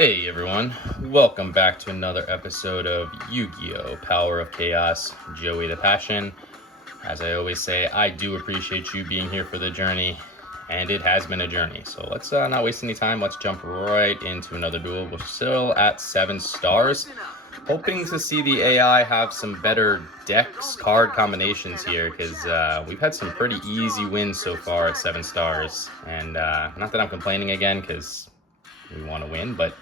Hey everyone, welcome back to another episode of Yu-Gi-Oh! Power of Chaos, Joey the Passion. As I always say, I do appreciate you being here for the journey, and it has been a journey. So let's not waste any time, let's jump right into another duel. We're still at 7 stars, hoping to see the AI have some better decks, card combinations here, because we've had some pretty easy wins so far at 7 stars. And not that I'm complaining again, because we want to win, but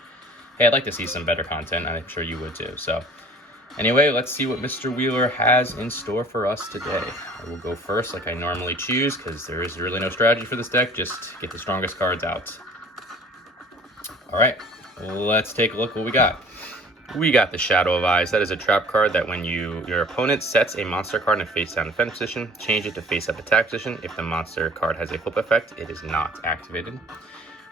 hey, I'd like to see some better content. I'm sure you would too. So anyway, let's see what Mr. Wheeler has in store for us today. I will go first like I normally choose because there is really no strategy for this deck. Just get the strongest cards out. All right, let's take a look what we got. We got the Shadow of Eyes. That is a trap card that when your opponent sets a monster card in a face-down defense position, change it to face-up attack position. If the monster card has a flip effect, it is not activated.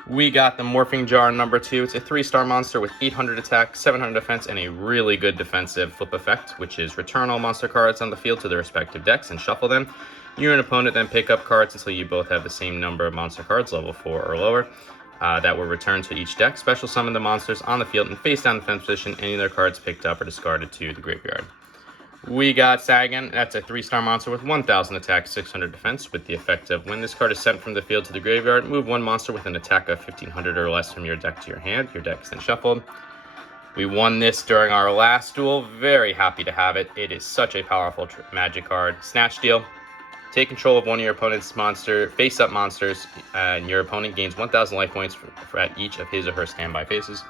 We got the Morphing Jar number 2. It's a 3-star monster with 800 attack, 700 defense, and a really good defensive flip effect, which is return all monster cards on the field to their respective decks and shuffle them. You and opponent then pick up cards until you both have the same number of monster cards, level 4 or lower, that will return to each deck. Special summon the monsters on the field in face-down defense position. Any of their cards picked up or discarded to the graveyard. We got Sagan. That's a 3-star monster with 1000 attack, 600 defense, with the effect of when this card is sent from the field to the graveyard, move one monster with an attack of 1500 or less from your deck to your hand. Your deck is then shuffled. We won this during our last duel. Very happy to have it. It is such a powerful magic card. Snatch Steal. Take control of one of your opponent's face-up monsters, and your opponent gains 1000 life points for at each of his or her standby phases.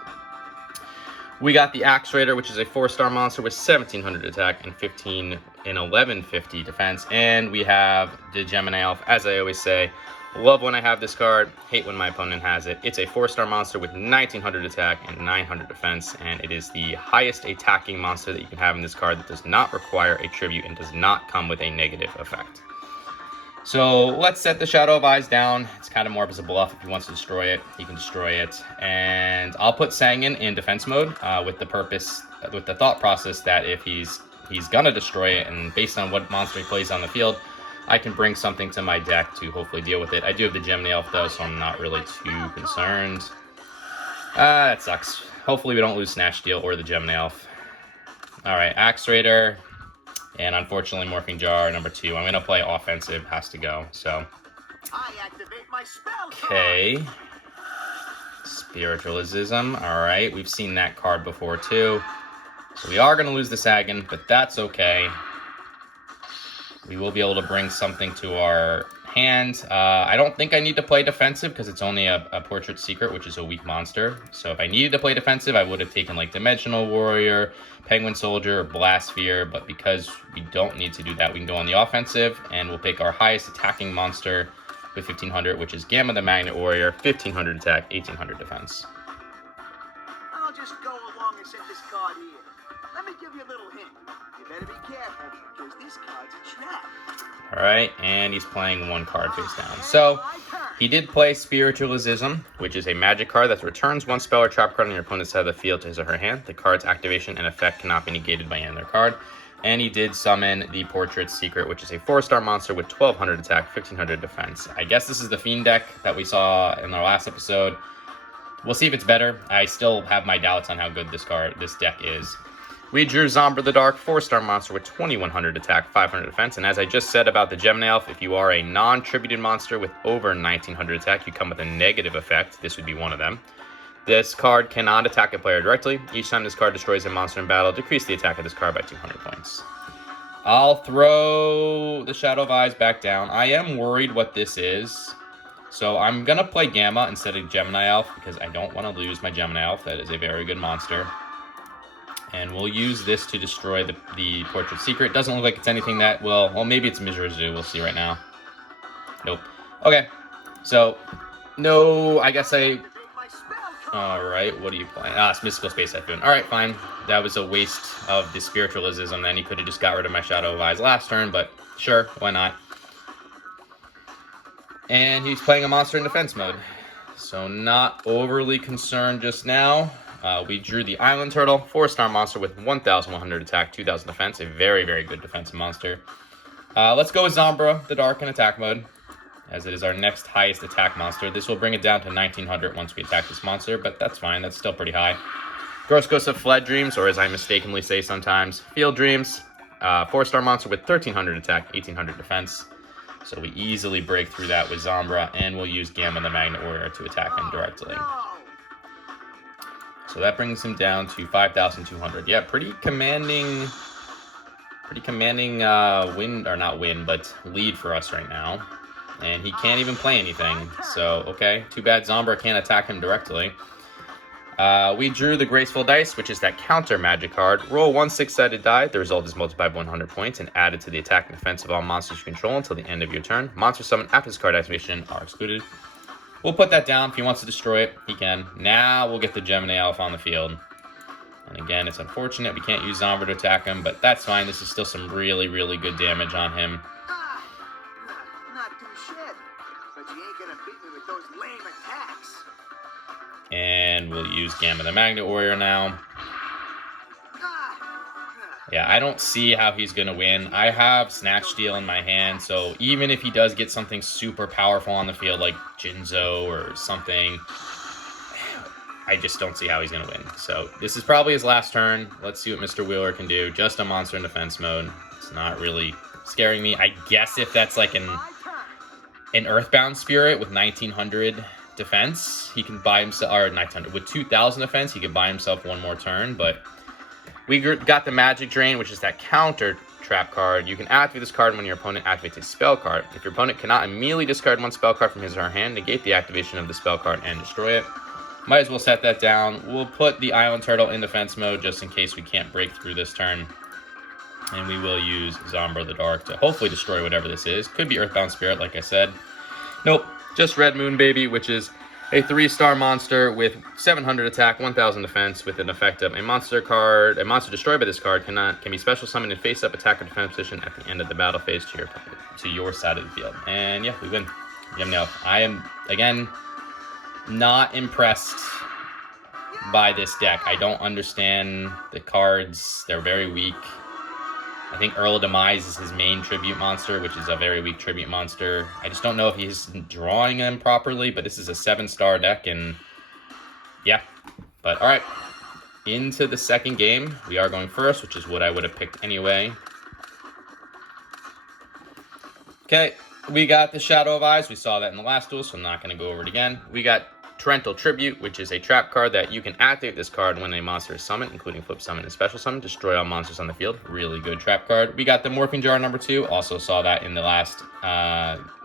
We got the Axe Raider, which is a 4-star monster with 1700 attack and 1150 defense. And we have the Gemini Elf. As I always say, love when I have this card, hate when my opponent has it. It's a 4-star monster with 1900 attack and 900 defense, and it is the highest attacking monster that you can have in this card that does not require a tribute and does not come with a negative effect. So let's set the Shadow of Eyes down. It's kind of more of a bluff. If he wants to destroy it, he can destroy it. And I'll put Sangan in defense mode with the thought process that if he's gonna destroy it, and based on what monster he plays on the field, I can bring something to my deck to hopefully deal with it. I do have the Gemini Elf though, so I'm not really too concerned. That sucks. Hopefully we don't lose Snatch Steal or the Gemini Elf. All right, Axe Raider. And unfortunately, Morphing Jar number 2. I'm going to play offensive. Has to go. So, okay. Spiritualism. All right. We've seen that card before, too. So we are going to lose the Sagan, but that's okay. We will be able to bring something to our hand. I don't think I need to play defensive because it's only a Portrait Secret, which is a weak monster. So if I needed to play defensive, I would have taken like Dimensional Warrior, Penguin Soldier, or Blast Sphere. But because we don't need to do that, we can go on the offensive, and we'll pick our highest attacking monster with 1500, which is Gamma the Magnet Warrior, 1500 attack, 1800 defense. I'll just go along and set this card here. Let me give you a little hint. You better be careful, because this card's a trap. Alright, and he's playing one card face down. So, he did play Spiritualism, which is a magic card that returns one spell or trap card on your opponent's side of the field to his or her hand. The card's activation and effect cannot be negated by any other card. And he did summon the Portrait Secret, which is a 4-star monster with 1200 attack, 1500 defense. I guess this is the Fiend deck that we saw in our last episode. We'll see if it's better. I still have my doubts on how good this deck is. We drew Zombra the Dark, 4-star monster with 2100 attack, 500 defense. And as I just said about the Gemini Elf, if you are a non-tributed monster with over 1900 attack, you come with a negative effect. This would be one of them. This card cannot attack a player directly. Each time this card destroys a monster in battle, decrease the attack of this card by 200 points. I'll throw the Shadow of Eyes back down. I am worried what this is. So I'm going to play Gamma instead of Gemini Elf because I don't want to lose my Gemini Elf. That is a very good monster. And we'll use this to destroy the Portrait Secret. Doesn't look like it's anything that will... Well, maybe it's Mizra's Zoo. We'll see right now. Nope. Okay. So, no, I guess I... Alright, what are you playing? It's Mystical Space Typhoon. Alright, fine. That was a waste of the Spiritualism. Then he could have just got rid of my Shadow of Eyes last turn, but sure, why not? And he's playing a monster in defense mode. So not overly concerned just now. We drew the Island Turtle, 4-star monster with 1100 attack, 2000 defense. A very, very good defensive monster. Let's go with Zombra the Dark in attack mode. as it is our next highest attack monster. This will bring it down to 1900 once we attack this monster, but that's fine. That's still pretty high. Gross Ghost of Fled Dreams, or as I mistakenly say sometimes, Field Dreams. 4-star monster with 1300 attack, 1800 defense. So we easily break through that with Zombra, and we'll use Gamma the Magnet Warrior to attack him directly. So that brings him down to 5,200. Yeah, pretty commanding but lead for us right now. And he can't even play anything. So, okay, too bad Zombra can't attack him directly. We drew the Graceful Dice, which is that counter magic card. Roll 1 6-sided die. The result is multiplied by 100 points and added to the attack and defense of all monsters you control until the end of your turn. Monsters summoned after this card activation are excluded. We'll put that down. If he wants to destroy it, he can. Now we'll get the Gemini Alpha on the field. And again, it's unfortunate we can't use Zombra to attack him, but that's fine. This is still some really, really good damage on him. Not too shabby, but you ain't gonna beat me with those lame attacks. And we'll use Gamma the Magnet Warrior now. Yeah, I don't see how he's going to win. I have Snatch Steal in my hand, so even if he does get something super powerful on the field like Jinzo or something, I just don't see how he's going to win. So this is probably his last turn. Let's see what Mr. Wheeler can do. Just a monster in defense mode. It's not really scaring me. I guess if that's like an Earthbound Spirit with 1900 defense, he can buy himself, or 900 with 2000 defense, he can buy himself one more turn. But we got the Magic Drain, which is that counter trap card. You can activate this card when your opponent activates a spell card. If your opponent cannot immediately discard one spell card from his or her hand, negate the activation of the spell card and destroy it. Might as well set that down. We'll put the Island Turtle in defense mode just in case we can't break through this turn. And we will use Zombra the Dark to hopefully destroy whatever this is. Could be Earthbound Spirit, like I said. Nope, just Red Moon Baby, which is a 3-star monster with 700 attack, 1000 defense, with an effect of a monster destroyed by this card can be special summoned in face-up attack or defense position at the end of the battle phase to your side of the field. And yeah, we win. I am, again, not impressed by this deck. I don't understand the cards. They're very weak. I think Earl of Demise is his main tribute monster, which is a very weak tribute monster. I just don't know if he's drawing them properly, but this is a 7-star deck, and yeah. But all right, into the second game. We are going first, which is what I would have picked anyway. Okay, we got the Shadow of Eyes. We saw that in the last duel, so I'm not going to go over it again. We got Torrential Tribute, which is a trap card that you can activate this card when a monster is summoned, including flip summon and special summon, destroy all monsters on the field. Really good trap card. We got the Morphing Jar number 2, also saw that in the last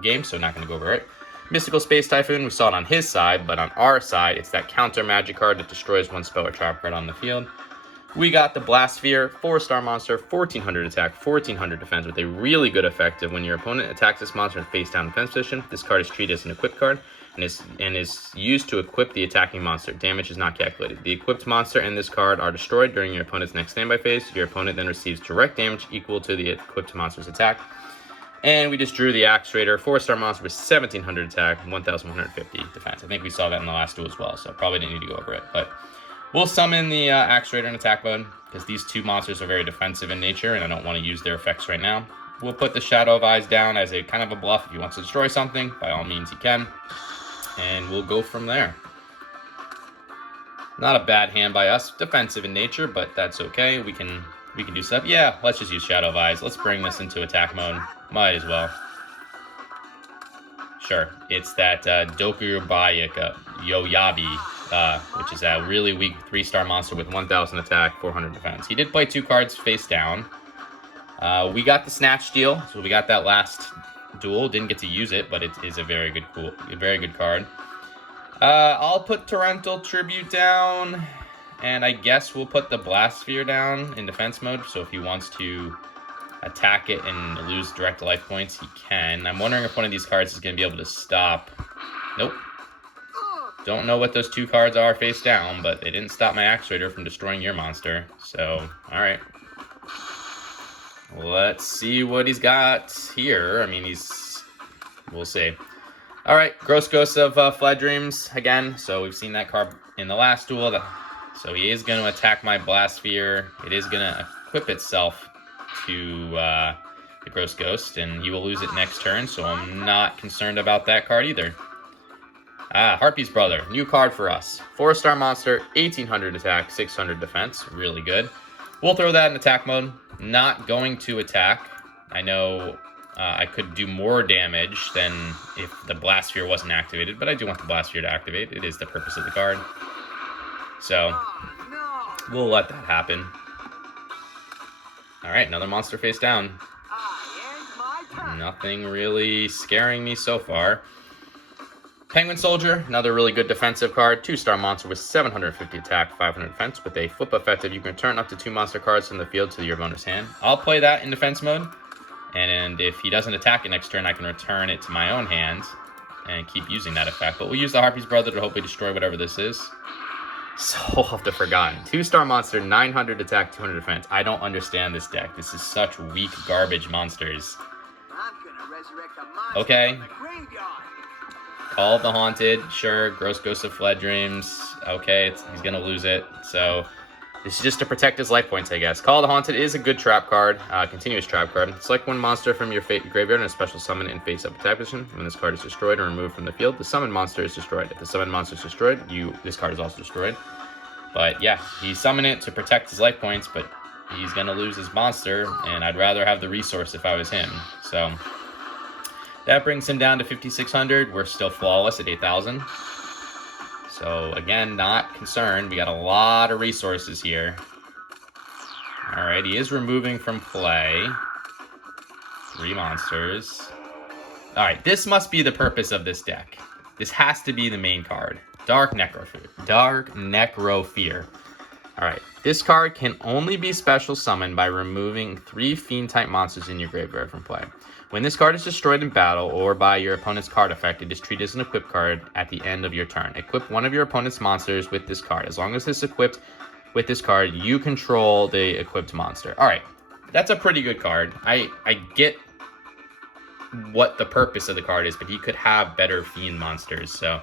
game, so not going to go over it. Mystical Space Typhoon, we saw it on his side, but on our side, it's that counter magic card that destroys one spell or trap card on the field. We got the Blast Sphere, 4-star monster, 1400 attack, 1400 defense, with a really good effect of when your opponent attacks this monster in face down defense position. This card is treated as an equipped card and is used to equip the attacking monster. Damage is not calculated. The equipped monster and this card are destroyed during your opponent's next standby phase. Your opponent then receives direct damage equal to the equipped monster's attack. And we just drew the Axe Raider, 4-star monster with 1700 attack, 1150 defense. I think we saw that in the last duel as well, so probably didn't need to go over it. But we'll summon the Axe Raider in attack mode, because these two monsters are very defensive in nature, and I don't want to use their effects right now. We'll put the Shadow of Eyes down as a kind of a bluff. If he wants to destroy something, by all means he can. And we'll go from there. Not a bad hand by us. Defensive in nature, but that's okay. We can do stuff. Yeah, let's just use Shadow of Eyes. Let's bring this into attack mode. Might as well. Sure. It's that Dokurubayaka Yoyabi, which is a really weak 3-star monster with 1000 attack, 400 defense. He did play 2 cards face down. We got the Snatch Steal, so we got that last duel. Didn't get to use it, but it is a very good card. I'll put Torrential Tribute down, and I guess we'll put the Blast Sphere down in defense mode, so if he wants to attack it and lose direct life points, he can. I'm wondering if one of these cards is going to be able to stop. Nope. Don't know what those 2 cards are face down, but they didn't stop my Axe Raider from destroying your monster. So, alright. Let's see what he's got here. I mean, we'll see. Alright, Gross Ghost of Fled Dreams again. So we've seen that card in the last duel. So he is going to attack my Blast Sphere. It is going to equip itself to the Gross Ghost, and he will lose it next turn, so I'm not concerned about that card either. Harpy's Brother, new card for us. 4-star monster, 1800 attack, 600 defense, really good. We'll throw that in attack mode. Not going to attack. I know I could do more damage than if the Blast Sphere wasn't activated, but I do want the Blast Sphere to activate. It is the purpose of the card. So, we'll let that happen. Alright, another monster face down. Nothing really scaring me so far. Penguin Soldier, another really good defensive card. 2-star monster with 750 attack, 500 defense. With a flip effective, you can return up to 2 monster cards from the field to your bonus hand. I'll play that in defense mode. And if he doesn't attack it next turn, I can return it to my own hand and keep using that effect. But we'll use the Harpy's Brother to hopefully destroy whatever this is. So off the forgotten. 2-star monster, 900 attack, 200 defense. I don't understand this deck. This is such weak garbage monsters. Okay. Call of the Haunted, sure. Gross Ghost of Fled Dreams, okay, he's gonna lose it. So this is just to protect his life points, I guess. Call of the Haunted is a good trap card, continuous trap card. Select one monster from your graveyard and a special summon in face-up attack position. When this card is destroyed or removed from the field, the summoned monster is destroyed. If the summoned monster is destroyed, this card is also destroyed. But yeah, he summoned it to protect his life points, but he's gonna lose his monster, and I'd rather have the resource if I was him. So that brings him down to 5,600. We're still flawless at 8,000. So again, not concerned. We got a lot of resources here. All right, he is removing from play 3 monsters. All right, this must be the purpose of this deck. This has to be the main card. Dark Necrofear. Dark Necrofear. All right, this card can only be special summoned by removing 3 Fiend-type monsters in your graveyard from play. When this card is destroyed in battle or by your opponent's card effect, it is treated as an equip card at the end of your turn. Equip one of your opponent's monsters with this card. As long as it's equipped with this card, you control the equipped monster. All right, that's a pretty good card. I get what the purpose of the card is, but he could have better Fiend monsters. So,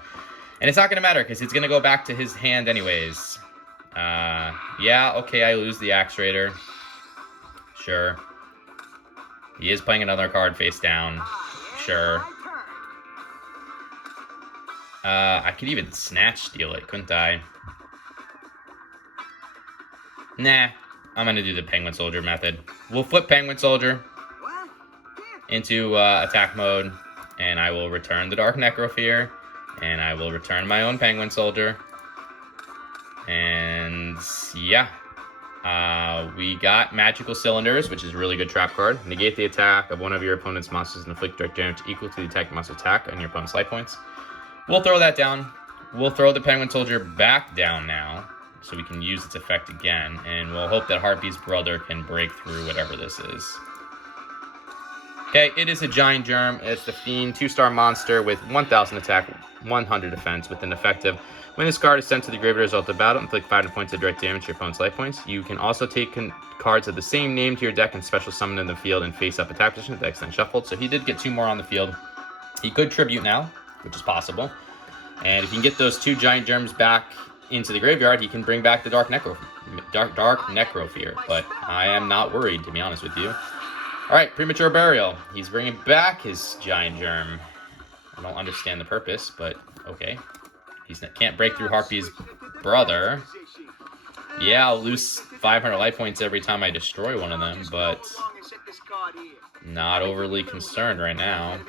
and it's not going to matter because it's going to go back to his hand anyways. Yeah, okay, I lose the Axe Raider. Sure. He is playing another card face down. Sure. I could even Snatch Steal it, couldn't I? Nah, I'm going to do the Penguin Soldier method. We'll flip Penguin Soldier into attack mode, and I will return the Dark Necrofear, and I will return my own Penguin Soldier. And yeah. We got Magical Cylinders, which is a really good trap card. Negate the attack of one of your opponent's monsters and inflict direct damage equal to the attack monster's attack on your opponent's life points. We'll throw that down. We'll throw the Penguin Soldier back down now, so we can use its effect again, and we'll hope that Harpy's Brother can break through whatever this is. Okay, it is a Giant Germ. It's the Fiend, 2-star monster with 1,000 attack, 100 defense, with an effective. When this card is sent to the graveyard as result of battle, inflict 500 points of direct damage to your opponent's life points. You can also take cards of the same name to your deck and special summon in the field and face-up attack position. The deck's then shuffled. So he did get 2 more on the field. He could tribute now, which is possible. And if you can get those 2 Giant Germs back into the graveyard, he can bring back the Dark Necrofear. But I am not worried, to be honest with you. All right, Premature Burial. He's bringing back his Giant Germ. I don't understand the purpose, but okay. Can't break through Harpy's Brother. Yeah, I'll lose 500 life points every time I destroy one of them, but not overly concerned right now.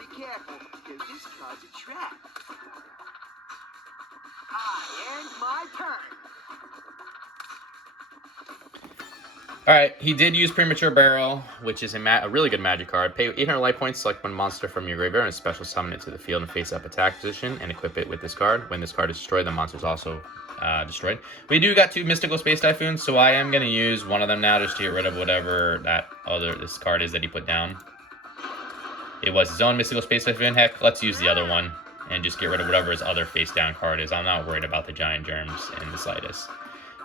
Alright, he did use Premature Burial, which is a really good magic card. Pay 800 life points, select one monster from your graveyard, and special summon it to the field and face-up attack position, and equip it with this card. When this card is destroyed, the monster is also destroyed. We do got 2 Mystical Space Typhoons, so I am going to use one of them now just to get rid of whatever this card is that he put down. It was his own Mystical Space Typhoon. Heck, let's use the other one and just get rid of whatever his other face-down card is. I'm not worried about the Giant Germs in the slightest.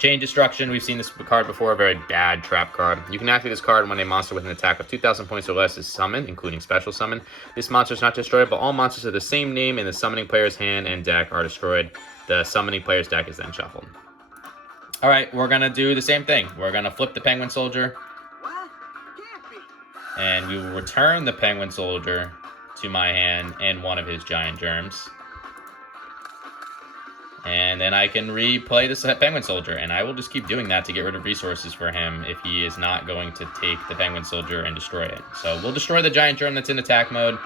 Chain Destruction, we've seen this card before, a very bad trap card. You can activate this card when a monster with an attack of 2,000 points or less is summoned, including special summon. This monster is not destroyed, but all monsters of the same name in the summoning player's hand and deck are destroyed. The summoning player's deck is then shuffled. Alright, we're going to do the same thing. We're going to flip the Penguin Soldier. And we will return the Penguin Soldier to my hand and one of his giant germs. And then I can replay this Penguin Soldier, and I will just keep doing that to get rid of resources for him if he is not going to take the Penguin Soldier and destroy it. So we'll destroy the giant germ that's in attack mode.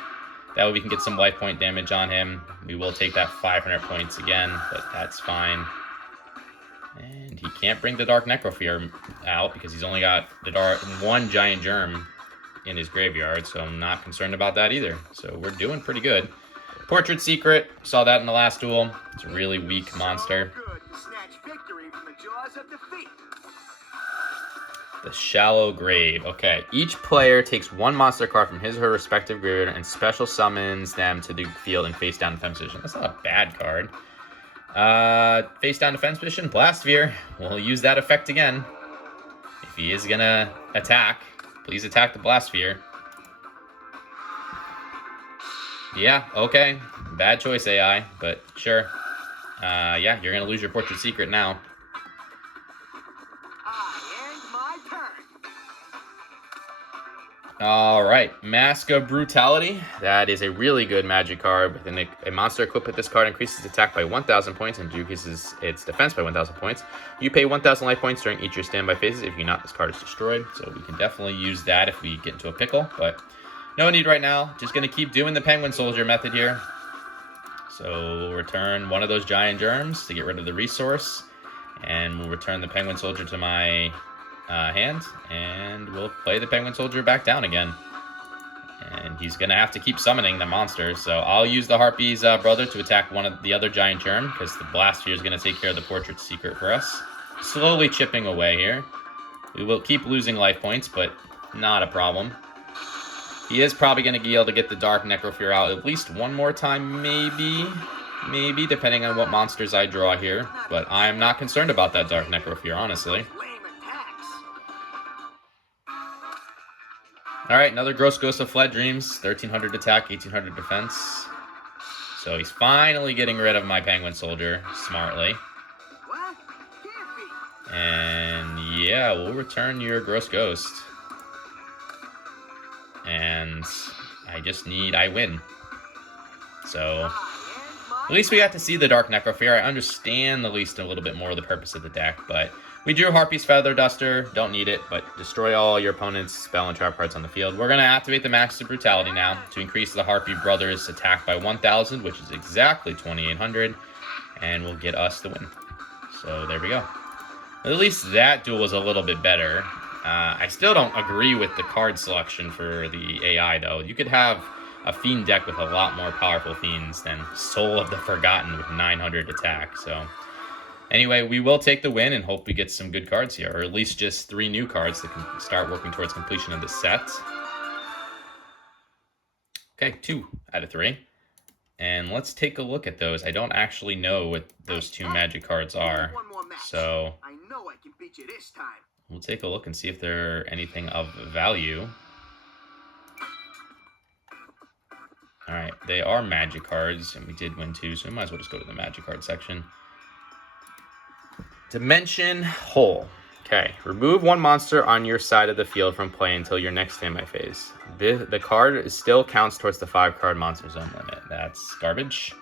That way we can get some life point damage on him. We will take that 500 points again, but that's fine. And he can't bring the Dark Necrofear out because he's only got the one giant germ in his graveyard, so I'm not concerned about that either. So we're doing pretty good. Portrait Secret, saw that in the last duel. It's a really weak monster. The Shallow Grave. Okay, each player takes one monster card from his or her respective graveyard and special summons them to the field in face down defense position. That's not a bad card. Face down defense position, Blast Sphere. We'll use that effect again. If he is gonna attack, please attack the Blast Sphere. Yeah, okay. Bad choice, AI, but sure. Yeah, you're gonna lose your Portrait Secret now. Alright, Mask of Brutality. That is a really good magic card. With a monster equipped with this card increases attack by 1,000 points and decreases its defense by 1,000 points. You pay 1,000 life points during each of your standby phases. If you're not, this card is destroyed. So we can definitely use that if we get into a pickle, but no need right now. Just going to keep doing the Penguin Soldier method here. So we'll return one of those giant germs to get rid of the resource. And we'll return the Penguin Soldier to my hand, and we'll play the Penguin Soldier back down again. And he's gonna have to keep summoning the monsters, so I'll use the Harpy's brother to attack one of the other giant germ, because the Blast Sphere is gonna take care of the Portrait Secret for us. Slowly chipping away here. We will keep losing life points, but not a problem. He is probably gonna be able to get the Dark Necrofear out at least one more time, maybe, depending on what monsters I draw here. But I'm not concerned about that Dark Necrofear, honestly. Alright, another Gross Ghost of Fled Dreams. 1,300 attack, 1,800 defense. So he's finally getting rid of my Penguin Soldier, smartly. And yeah, we'll return your Gross Ghost. And I win. So at least we got to see the Dark Necrofear. I understand at least a little bit more of the purpose of the deck, but we drew Harpy's Feather Duster. Don't need it, but destroy all your opponent's spell and trap cards on the field. We're going to activate the Max of Brutality now to increase the Harpy Brothers' attack by 1,000, which is exactly 2,800, and will get us the win. So there we go. At least that duel was a little bit better. I still don't agree with the card selection for the AI, though. You could have a Fiend deck with a lot more powerful Fiends than Soul of the Forgotten with 900 attack, so anyway, we will take the win and hope we get some good cards here, or at least just 3 new cards that can start working towards completion of the set. Okay, 2 out of 3. And let's take a look at those. I don't actually know what those 2 magic cards are, so I know I can beat you this time. we'll take a look and see if they're anything of value. Alright, they are magic cards, and we did win 2, so we might as well just go to the magic card section. Dimension Hole. Okay, remove 1 monster on your side of the field from play until your next standby phase. The card still counts towards the 5-card monster zone limit. That's garbage.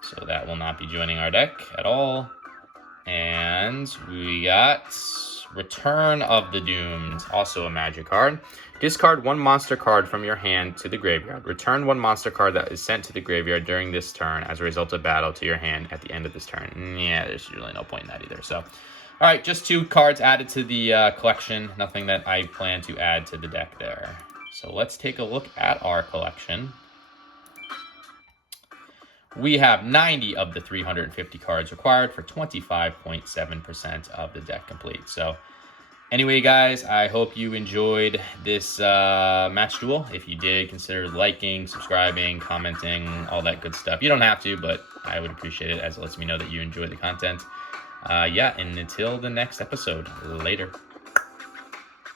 So that will not be joining our deck at all. And we got Return of the Doomed, also a magic card. Discard 1 monster card from your hand to the graveyard. Return 1 monster card that is sent to the graveyard during this turn as a result of battle to your hand at the end of this turn. Yeah, there's really no point in that either. So, all right, just 2 cards added to the collection. Nothing that I plan to add to the deck there. So let's take a look at our collection. We have 90 of the 350 cards required for 25.7% of the deck complete. So anyway, guys, I hope you enjoyed this match duel. If you did, consider liking, subscribing, commenting, all that good stuff. You don't have to, but I would appreciate it as it lets me know that you enjoy the content. Yeah, and until the next episode, later.